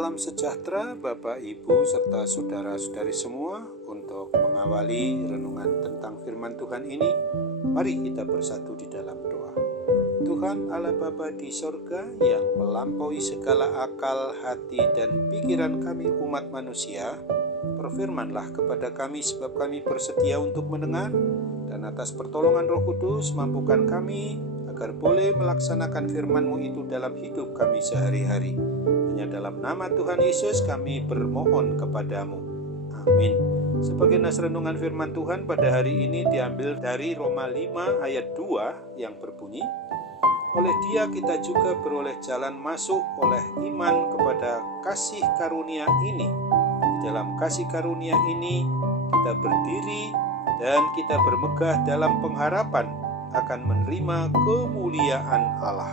Salam sejahtera Bapak, Ibu, serta saudara-saudari semua. Untuk mengawali renungan tentang firman Tuhan ini, mari kita bersatu di dalam doa. Tuhan Allah Bapa di sorga yang melampaui segala akal, hati, dan pikiran kami umat manusia, berfirmanlah kepada kami sebab kami bersedia untuk mendengar, dan atas pertolongan Roh Kudus mampukan kami agar boleh melaksanakan firman-Mu itu dalam hidup kami sehari-hari. Hanya dalam nama Tuhan Yesus kami bermohon kepadamu. Amin. Sebagai nas renungan firman Tuhan pada hari ini diambil dari Roma 5 ayat 2 yang berbunyi, oleh Dia kita juga beroleh jalan masuk oleh iman kepada kasih karunia ini. Di dalam kasih karunia ini kita berdiri dan kita bermegah dalam pengharapan akan menerima kemuliaan Allah.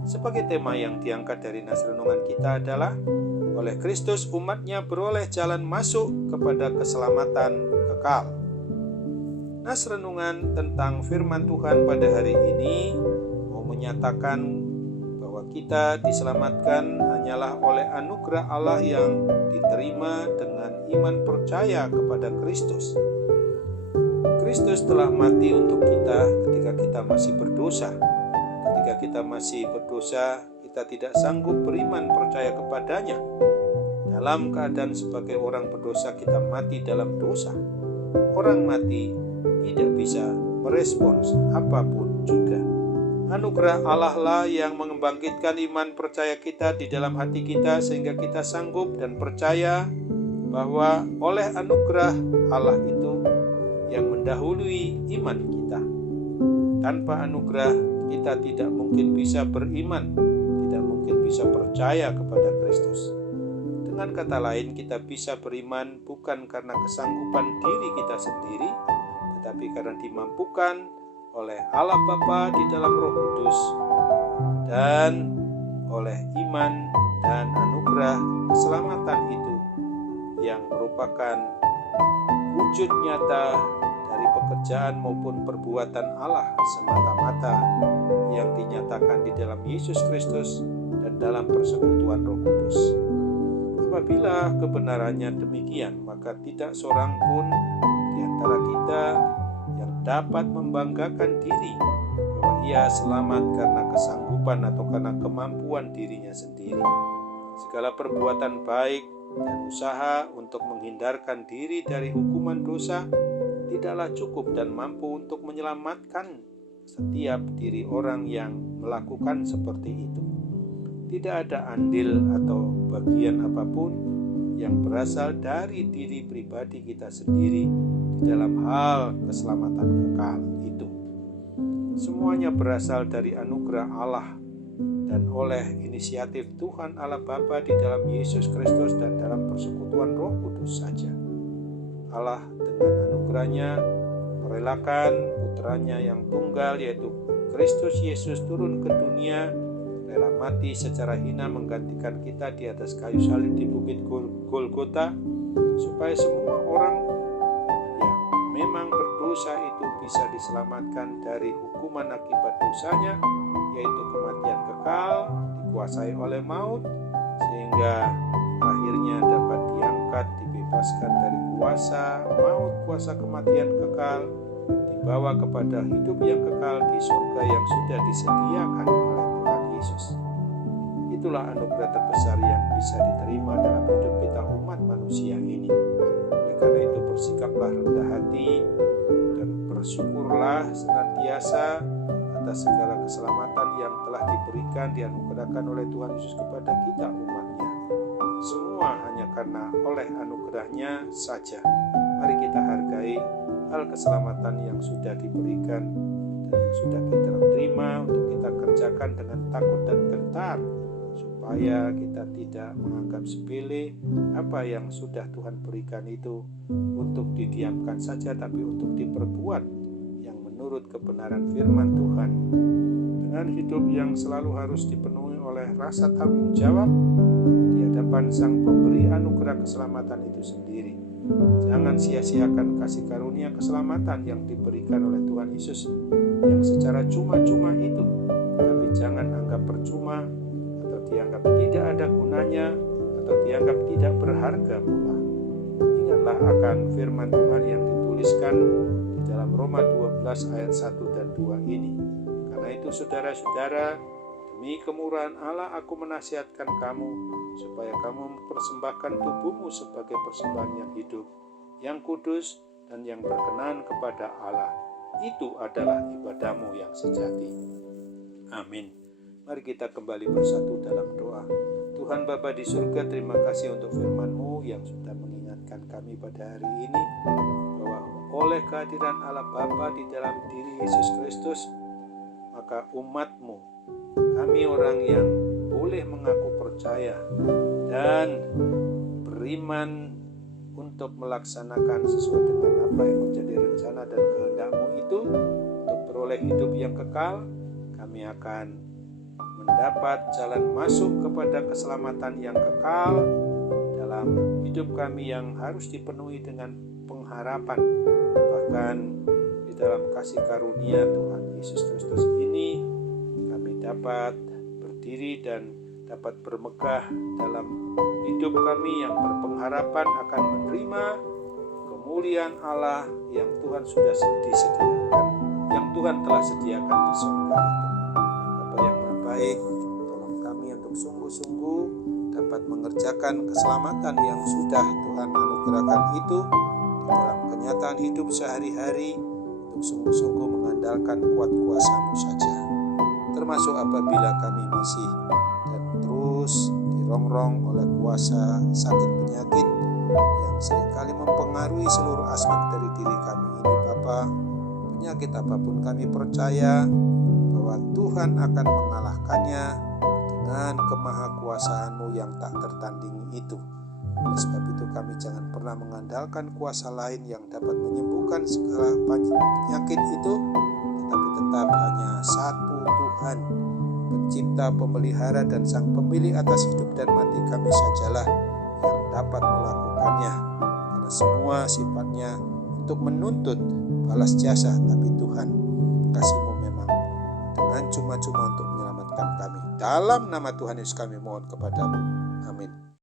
Sebagai tema yang diangkat dari nas renungan kita adalah oleh Kristus umatnya beroleh jalan masuk kepada keselamatan kekal. Nas renungan tentang firman Tuhan pada hari ini mau menyatakan bahwa kita diselamatkan hanyalah oleh anugerah Allah yang diterima dengan iman percaya kepada Kristus. Kristus telah mati untuk kita ketika kita masih berdosa. Ketika kita masih berdosa, kita tidak sanggup beriman percaya kepadanya. Dalam keadaan sebagai orang berdosa, kita mati dalam dosa. Orang mati tidak bisa merespons apapun juga. Anugerah Allah lah yang membangkitkan iman percaya kita di dalam hati kita sehingga kita sanggup dan percaya bahwa oleh anugerah Allah itu yang mendahului iman kita. Tanpa anugerah kita tidak mungkin bisa beriman, tidak mungkin bisa percaya kepada Kristus. Dengan kata lain, kita bisa beriman bukan karena kesanggupan diri kita sendiri, tetapi karena dimampukan oleh Allah Bapa di dalam Roh Kudus dan oleh iman dan anugerah keselamatan itu yang merupakan wujud nyata dari pekerjaan maupun perbuatan Allah semata-mata yang dinyatakan di dalam Yesus Kristus dan dalam persekutuan Roh Kudus. Apabila kebenarannya demikian, maka tidak seorang pun di antara kita yang dapat membanggakan diri bahwa ia selamat karena kesanggupan atau karena kemampuan dirinya sendiri. Segala perbuatan baik dan usaha untuk menghindarkan diri dari hukuman dosa tidaklah cukup dan mampu untuk menyelamatkan setiap diri orang yang melakukan seperti itu. Tidak ada andil atau bagian apapun yang berasal dari diri pribadi kita sendiri di dalam hal keselamatan kekal itu. Semuanya berasal dari anugerah Allah dan oleh inisiatif Tuhan Allah Bapa di dalam Yesus Kristus dan dalam persekutuan Roh Kudus saja. Allah dengan anugerahnya merelakan putranya yang tunggal yaitu Kristus Yesus turun ke dunia, rela mati secara hina menggantikan kita di atas kayu salib di bukit Golgota, supaya semua orang yang memang berdosa itu bisa diselamatkan dari hukuman akibat dosanya, yaitu kematian kekal dikuasai oleh maut, sehingga akhirnya dapat diangkat, dibebaskan dari kuasa maut, kuasa kematian kekal, dibawa kepada hidup yang kekal di surga yang sudah disediakan oleh Tuhan Yesus. Itulah anugerah terbesar yang bisa diterima dalam hidup kita umat manusia ini. Oleh karena itu bersikaplah rendah hati dan bersyukurlah senantiasa atas segala keselamatan yang telah diberikan, dianugerahkan oleh Tuhan Yesus kepada kita umatnya. Semua hanya karena oleh anugerahnya saja. Mari kita hargai hal keselamatan yang sudah diberikan dan yang sudah kita terima untuk kita kerjakan dengan takut dan gentar, supaya kita tidak menganggap sepele apa yang sudah Tuhan berikan itu untuk didiamkan saja, tapi untuk diperbuat yang menurut kebenaran firman Tuhan, dengan hidup yang selalu harus dipenuhi oleh rasa tanggung jawab di hadapan Sang Pemberi anugerah keselamatan itu sendiri. Jangan sia-siakan kasih karunia keselamatan yang diberikan oleh Tuhan Yesus yang secara cuma-cuma itu, tapi jangan anggap percuma atau dianggap tidak ada gunanya atau dianggap tidak berharga pula. Ingatlah akan firman Tuhan yang dituliskan di dalam Roma 12 ayat 1 dan 2 ini. Karena itu saudara-saudara, demi kemurahan Allah aku menasihatkan kamu supaya kamu mempersembahkan tubuhmu sebagai persembahan yang hidup, yang kudus, dan yang berkenan kepada Allah. Itu adalah ibadahmu yang sejati. Amin. Mari kita kembali bersatu dalam doa. Tuhan Bapa di surga, terima kasih untuk firman-Mu yang sudah mengingatkan kami pada hari ini bahwa oleh kehadiran Allah Bapa di dalam diri Yesus Kristus, maka umat-Mu, kami orang yang boleh mengaku percaya dan beriman untuk melaksanakan sesuai dengan apa yang menjadi rencana dan kehendak-Mu itu, untuk beroleh hidup yang kekal, kami akan mendapat jalan masuk kepada keselamatan yang kekal dalam hidup kami yang harus dipenuhi dengan pengharapan. Bahkan di dalam kasih karunia Tuhan Yesus Kristus ini, kami dapat berdiri dan dapat bermegah dalam hidup kami yang berpengharapan akan menerima kemuliaan Allah yang Tuhan sudah disediakan, yang Tuhan telah sediakan di surga itu. Bapa yang Maha Baik, tolong kami untuk sungguh-sungguh dapat mengerjakan keselamatan yang sudah Tuhan anugerahkan itu di dalam kenyataan hidup sehari-hari, untuk sungguh-sungguh mengandalkan kuat kuasa-Mu saja. Termasuk apabila kami masih dan terus dirongrong oleh kuasa sakit penyakit yang seringkali mempengaruhi seluruh aspek dari diri kami ini, Bapa. Penyakit apapun kami percaya bahwa Tuhan akan mengalahkannya dengan kemahakuasaan-Mu yang tak tertandingi itu. Oleh sebab itu kami jangan pernah mengandalkan kuasa lain yang dapat menyembuhkan segala penyakit itu, tetapi tetap hanya satu Tuhan, pencipta, pemelihara, dan sang pemilik atas hidup dan mati kami sajalah yang dapat melakukannya. Karena semua sifatnya untuk menuntut balas jasa, tapi Tuhan, kasih-Mu memang dengan cuma-cuma untuk menyelamatkan kami. Dalam nama Tuhan Yesus kami mohon kepadamu. Amin.